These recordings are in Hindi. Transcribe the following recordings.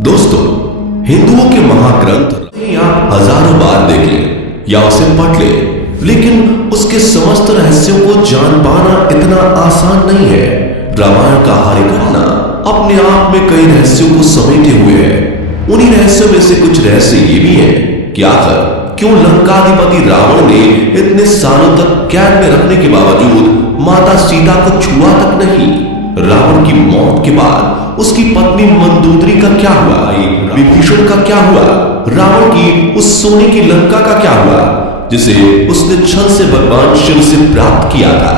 दोस्तों, हिंदुओं के महाग्रंथ आप हजारों बार देख लें या उसे पढ़ लें, लेकिन उसके समस्त रहस्यों को जान पाना इतना आसान नहीं है। रामायण का हर एक घटना अपने आप में कई रहस्यों को समेटे हुए है। उन्हीं रहस्यों में से कुछ रहस्य ये भी है कि आखिर क्यों लंकाधिपति रावण ने इतने सालों तक कैद में रखने के बावजूद माता सीता को छुआ तक नहीं। रावण की मौत के बाद उसकी पत्नी मंदोदरी का क्या हुआ, विभीषण का क्या हुआ, रावण की उस सोने की लंका का क्या हुआ जिसे उसने छल से भगवान शिव से प्राप्त किया था।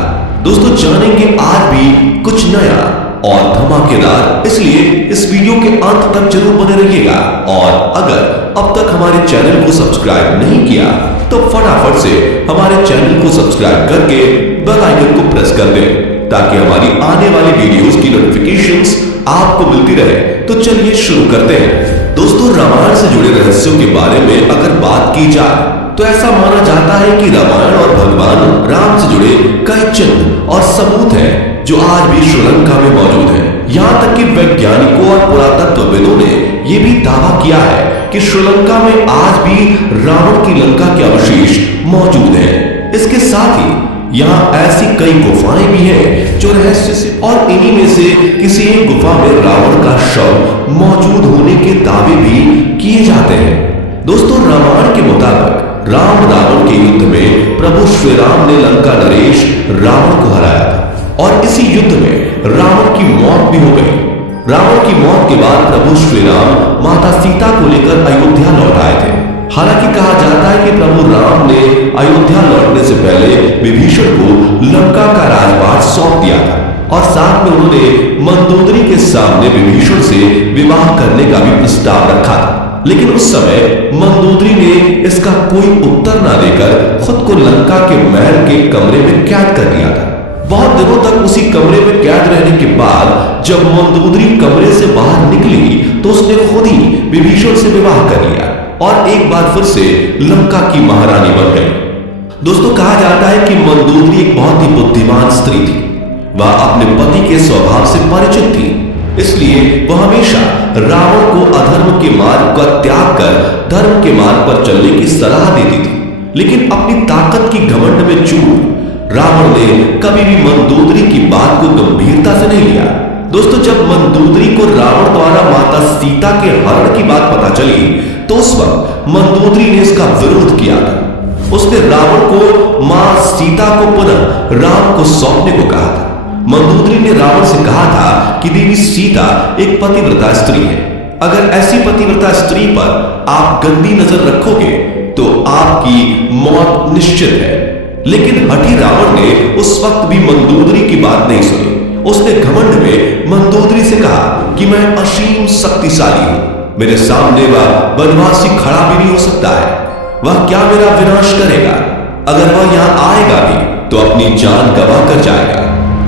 दोस्तों, जानेंगे आज भी कुछ नया और धमाकेदार, इसलिए इस वीडियो के अंत तक जरूर बने रहिएगा। और अगर अब तक हमारे चैनल को सब्सक्राइब नहीं किया तो फटाफट से हमारे चैनल को सब्सक्राइब करके बेल आइकन को प्रेस कर दें ताकि हमारी आने वाली वीडियोस की नोटिफिकेशंस आपको मिलती रहे। तो चलिए शुरू करते हैं। दोस्तों, रामायण से जुड़े रहस्यों के बारे में अगर बात की जाए तो ऐसा माना जाता है कि रामायण और भगवान राम से जुड़े कई चिन्ह और सबूत हैं जो आज भी श्रीलंका में मौजूद हैं। यहाँ तक कि वैज्ञानिकों और पुरातत्वविदों ने यह भी दावा किया है कि श्रीलंका में आज भी रावण की लंका के अवशेष मौजूद हैं। इसके साथ ही यहाँ ऐसी कई गुफाएं भी हैं जो रहस्य से, और इन्हीं में से किसी एक गुफा में रावण का शव मौजूद होने के दावे भी किए जाते हैं। दोस्तों, रामायण के मुताबिक राम रावण के युद्ध में प्रभु श्री राम ने लंका नरेश रावण को हराया था और इसी युद्ध में रावण की मौत भी हो गई। रावण की मौत के बाद प्रभु श्री राम माता सीता को लेकर अयोध्या लौट आए थे। हालांकि कहा जाता है कि प्रभु राम ने अयोध्या लौटने से पहले विभीषण को लंका का राजपाट सौंप दिया था और साथ में उन्होंने मंदोदरी के सामने विभीषण से विवाह करने का भी प्रस्ताव रखा था। लेकिन उस समय मंदोदरी ने इसका कोई उत्तर ना देकर खुद को लंका के महल के कमरे में कैद कर दिया था। बहुत दिनों तक उसी कमरे में कैद रहने के बाद जब मंदोदरी कमरे से बाहर निकली तो उसने खुद ही विभीषण से विवाह कर लिया और एक बार फिर से लंका की महारानी बन गई। दोस्तों, कहा जाता है कि मंदोदरी एक बहुत ही बुद्धिमान स्त्री थी। वह अपने पति के स्वभाव से परिचित थी, इसलिए वह हमेशा रावण को अधर्म के मार्ग का त्याग कर धर्म के मार्ग पर चलने की सलाह देती थी। लेकिन अपनी ताकत की घमंड में चूर रावण ने कभी भी मंदोदरी की बात को गंभीरता से नहीं लिया। दोस्तों, जब मंदोदरी को रावण द्वारा माता सीता के हरण की बात पता चली तो उस वक्त मंदोदरी ने इसका विरोध किया था। उसने रावण को मां सीता को पुनः राम को सौंपने को कहा था। मंदोदरी ने रावण से कहा था कि देवी सीता एक पतिव्रता स्त्री है। अगर ऐसी पतिव्रता स्त्री पर आप गंदी नजर रखोगे तो आपकी मौत निश्चित है। लेकिन हठी रावण ने उस वक्त भी मंदोदरी की बात नहीं सुनी। उसने घमंड में मंदोदरी से कहा कि मैं असीम शक्तिशाली हूं, मेरे सामने वह बनवासी खड़ा भी नहीं हो सकता है। वह क्या मेरा विनाश करेगा? अगर वह यहां आएगा भी तो अपनी जान गंवा कर जाएगा।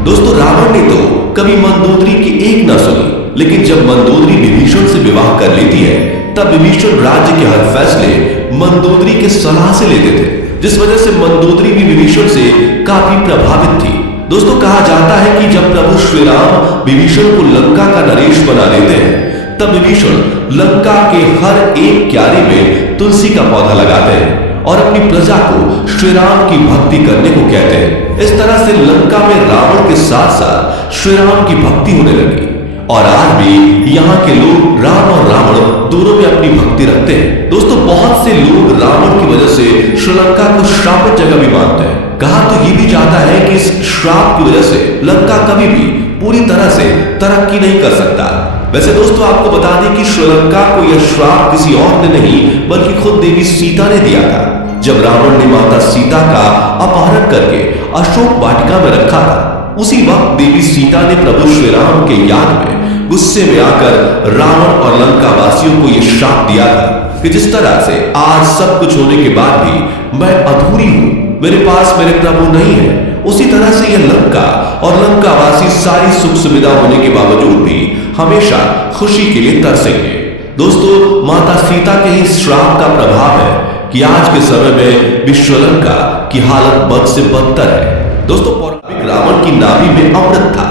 दोस्तों, रावण ने तो कभी मंदोदरी की एक ना सुनी, लेकिन जब मंदोदरी विभीषण से विवाह कर लेती है तब विभीषण राज्य के हर फैसले मंदोदरी के सलाह से लेते थे, जिस वजह से मंदोदरी भी विभीषण से काफी प्रभावित थी। दोस्तों, कहा जाता है कि जब प्रभु श्री राम विभीषण को लंका का नरेश बना देते हैं तब विभीषण लंका के हर एक क्यारी में तुलसी का पौधा लगाते हैं और अपनी प्रजा को श्री राम की भक्ति करने को कहते हैं। इस तरह से लंका में रावण के साथ साथ श्री राम की भक्ति होने लगी और आज भी यहाँ के लोग राम और रावण दोनों में अपनी भक्ति रखते हैं। दोस्तों, बहुत से लोग रावण की वजह से श्रीलंका को श्रापित जगह भी मानते हैं। कहा तो ये भी जाता है कि इस श्राप की वजह से लंका कभी भी पूरी तरह से तरक्की नहीं कर सकता। वैसे दोस्तों, आपको बता दें कि श्रीलंका को यह श्राप किसी और ने नहीं बल्कि खुद देवी सीता ने दिया था। जब रावण ने माता सीता का अपहरण करके अशोक वाटिका में रखा था, उसी वक्त देवी सीता ने प्रभु श्री राम के याद में गुस्से में आकर रावण और लंका वासियों को यह श्राप दिया था कि जिस तरह से आज सब कुछ होने के बाद भी मैं अधूरी हूं, मेरे पास मेरे प्रभु नहीं है, उसी तरह से यह लंका और लंकावासी सारी सुख सुविधा होने के बावजूद भी हमेशा खुशी के लिए तरसेंगे। दोस्तों, माता सीता के ही श्राप का प्रभाव है कि आज के समय में विश्वलंका की हालत बद से बदतर है। दोस्तों, पौराणिक रावण की नाभि में अमृत था,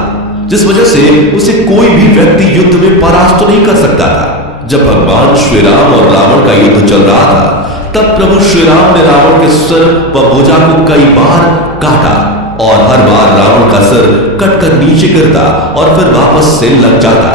जिस वजह से उसे कोई भी व्यक्ति युद्ध में परास्त नहीं कर सकता था। जब भगवान श्री राम और रावण का युद्ध चल रहा था तब प्रभु श्री राम ने रावण के सिर व भुजा को कई बार काटा और हर बार रावण का सिर कटकर नीचे गिरता और फिर वापस से लग जाता।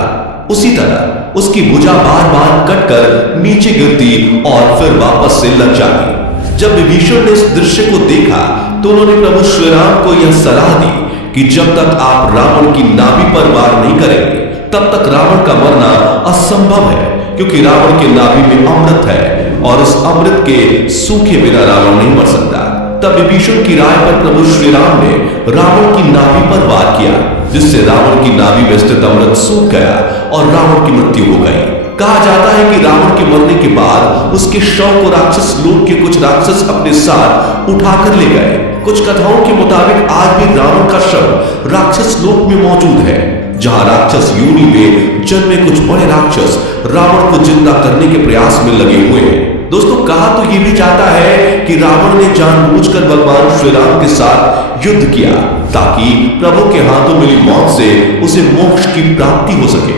उसी तरह उसकी भुजा बार बार कटकर नीचे गिरती और फिर वापस से लग जाती। जब विभीषण ने इस दृश्य को देखा तो उन्होंने प्रभु श्री राम को यह सलाह दी कि जब तक आप रावण की नाभि पर वार नहीं करेंगे तब तक रावण का मरना असंभव है, क्योंकि रावण के नाभि में अमृत है और उस अमृत के सूखे बिना रावण नहीं मर सकता। तब विभीषण की राय पर प्रभु श्री राम ने रावण की नाभि पर वार किया, जिससे रावण की नाभि में स्थित अमृत सूख गया और रावण की मृत्यु हो गई। कहा जाता है कि रावण के मरने के बाद उसके शव को राक्षस लोक के कुछ राक्षस अपने साथ उठाकर ले गए। कुछ कथाओं के मुताबिक आज भी रावण का शव राक्षस लोक में मौजूद है, जहां राक्षस योनि में जन्मे कुछ बड़े राक्षस रावण को जिंदा करने के प्रयास में लगे हुए हैं। दोस्तों, कहा तो यह भी जाता है कि रावण ने जानबूझकर भगवान श्री राम के साथ युद्ध किया ताकि प्रभु के हाथों मिली मौत से उसे मोक्ष की प्राप्ति हो सके।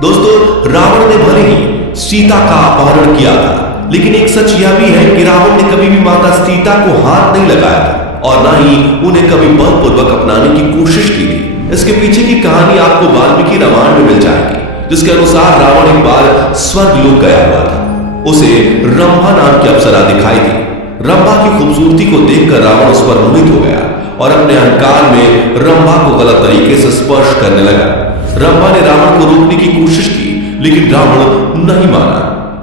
दोस्तों, रावण ने भले ही सीता का अपहरण किया था, लेकिन एक सच यह भी है कि रावण ने कभी भी माता सीता को हाथ नहीं लगाया था और ना ही उन्हें कभी बलपूर्वक अपनाने की कोशिश की थी। इसके पीछे की कहानी आपको वाल्मीकि रामायण में मिल जाएगी, जिसके अनुसार रावण एक बार स्वर्ग लोक गया हुआ था। उसे रंभा नाम की अप्सरा दिखाई दी। रंभा की खूबसूरती को देखकर रावण उस पर मोहित हो गया और अपने अहंकार में रंभा को गलत तरीके से स्पर्श करने लगा। रंभा ने रावण को रोकने की कोशिश की, लेकिन रावण नहीं माना,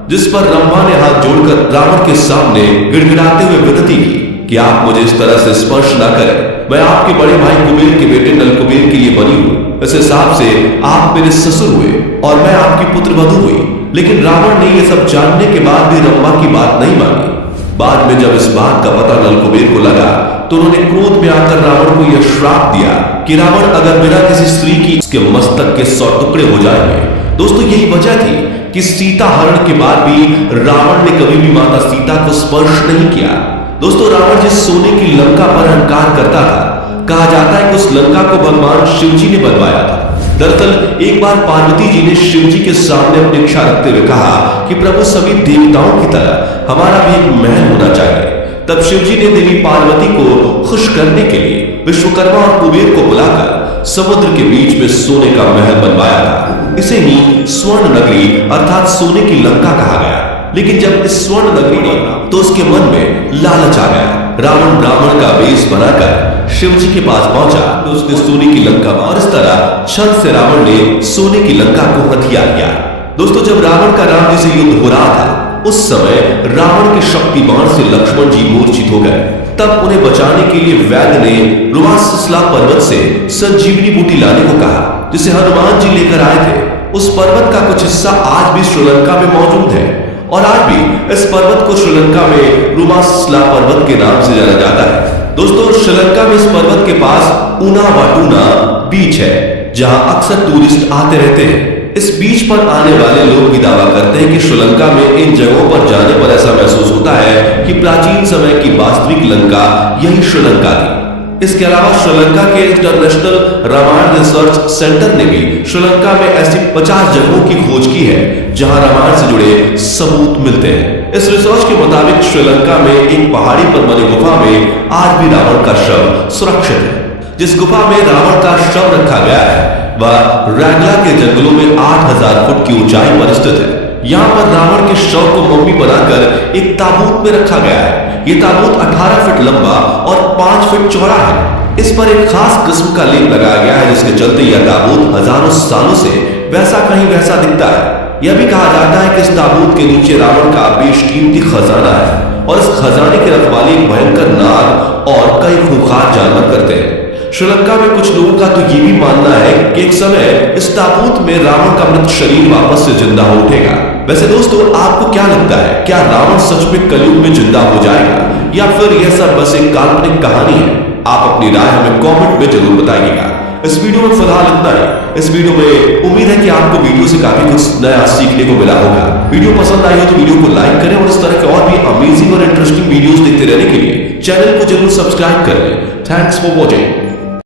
जिस पर रंभा ने हाथ जोड़कर रावण के सामने गिड़गिड़ाते हुए विनती की कि आप मुझे इस तरह से स्पर्श ना करें। मैं आपके बड़े भाई कुबेर के बेटे नलकुबेर के लिए बनी हूं। इस हिसाब से आप मेरे ससुर हुए और मैं आपकी पुत्रवधू हुई। लेकिन रावण ने यह सब जानने के बाद भी रंभा की बात नहीं मानी। बाद में जब इस बात का पता नलकुबेर को लगा तो उन्होंने क्रोध में आकर रावण को यह श्राप दिया कि रावण अगर बिना किसी स्त्री की उसके मस्तक के 100 टुकड़े हो जाएंगे। दोस्तों, यही वजह थी कि सीता हरण के बाद भी रावण ने कभी भी माता सीता को स्पर्श नहीं किया। दोस्तों, रावण जिस सोने की लंका पर अहंकार करता था, कहा जाता है कि उस लंका को भगवान शिव जी ने बनवाया था। दरअसल एक बार पार्वती जी ने शिव जी के सामने अपनी इच्छा रखते हुए कहा कि प्रभु, सभी देवताओं की तरह हमारा भी एक महल होना चाहिए। तब शिव जी ने देवी पार्वती को खुश करने के लिए विश्वकर्मा और कुबेर को बुलाकर समुद्र के बीच में सोने का महल बनवाया था। इसे ही स्वर्ण नगरी अर्थात सोने की लंका कहा गया। लेकिन जब इस स्वर्ण नगरी बना तो उसके मन में लालच आ गया। रावण ब्राह्मण का वेश बनाकर शिव जी के पास पहुंचा तो उसने सोने की लंका, और इस तरह छल से रावण ने सोने की लंका को हथिया लिया। दोस्तों, जब रावण का राम जी से युद्ध हो रहा था उस समय रावण के शक्ति बाण से लक्ष्मण जी मूर्छित हो गए। तब उन्हें बचाने के लिए वैद्य ने रुवांसला पर्वत से संजीवनी बूटी लाने को कहा, जिसे हनुमान जी लेकर आए थे। उस पर्वत का कुछ हिस्सा आज भी श्रीलंका में मौजूद है और आज भी इस पर्वत को श्रीलंका में रुवांसला पर्वत के नाम से जाना जाता है। दोस्तों, श्रीलंका में इस पर्वत के पास ऊना वाटूना बीच है, जहां अक्सर टूरिस्ट आते रहते हैं। इस बीच पर आने वाले लोग भी दावा करते हैं कि श्रीलंका में इन जगहों पर जाने पर ऐसा महसूस होता है कि प्राचीन समय की वास्तविक लंका यही श्रीलंका थी। इसके अलावा श्रीलंका के इंटरनेशनल रामायण रिसर्च सेंटर ने भी श्रीलंका में ऐसी 50 जगहों की खोज की है जहां रामायण से जुड़े सबूत मिलते हैं। इस रिसर्च के मुताबिक श्रीलंका में एक पहाड़ी पर बनी गुफा में आज भी रावण का शव सुरक्षित है। जिस गुफा में रावण का शव रखा गया है वह रैगला के जंगलों में 8000 फुट की ऊंचाई पर स्थित है। यहाँ पर रावण के शव को मम्मी बनाकर एक ताबूत में रखा गया है। ये ताबूत 18 फीट लंबा और 5 फीट चौड़ा है। इस पर एक खास किस्म का लेप लगाया गया है, जिसके चलते यह ताबूत हजारों सालों से वैसा कहीं वैसा दिखता है। यह भी कहा जाता है कि इस ताबूत के नीचे रावण का बेशकीमती खजाना है और इस खजाने की रखवाली एक भयंकर नाग और कई खूंखार जानवर करते हैं। श्रीलंका में कुछ लोगों का तो ये भी मानना है कि एक समय इस ताबूत में रावण का मृत शरीर वापस से जिंदा हो उठेगा। वैसे दोस्तों, आपको क्या लगता है, क्या रावण सच में कलयुग में जिंदा हो जाएगा या फिर यह सब बस एक काल्पनिक कहानी है? आप अपनी राय हमें कमेंट में जरूर बताइएगा। इस वीडियो में फिलहाल इतना ही। इस वीडियो में उम्मीद है कि आपको वीडियो से काफी कुछ नया सीखने को मिला होगा। वीडियो पसंद आई हो तो वीडियो को लाइक करें और इस तरह के और भी अमेजिंग और इंटरेस्टिंग वीडियोस देखते रहने के लिए चैनल को जरूर सब्सक्राइब करें। Thanks for watching.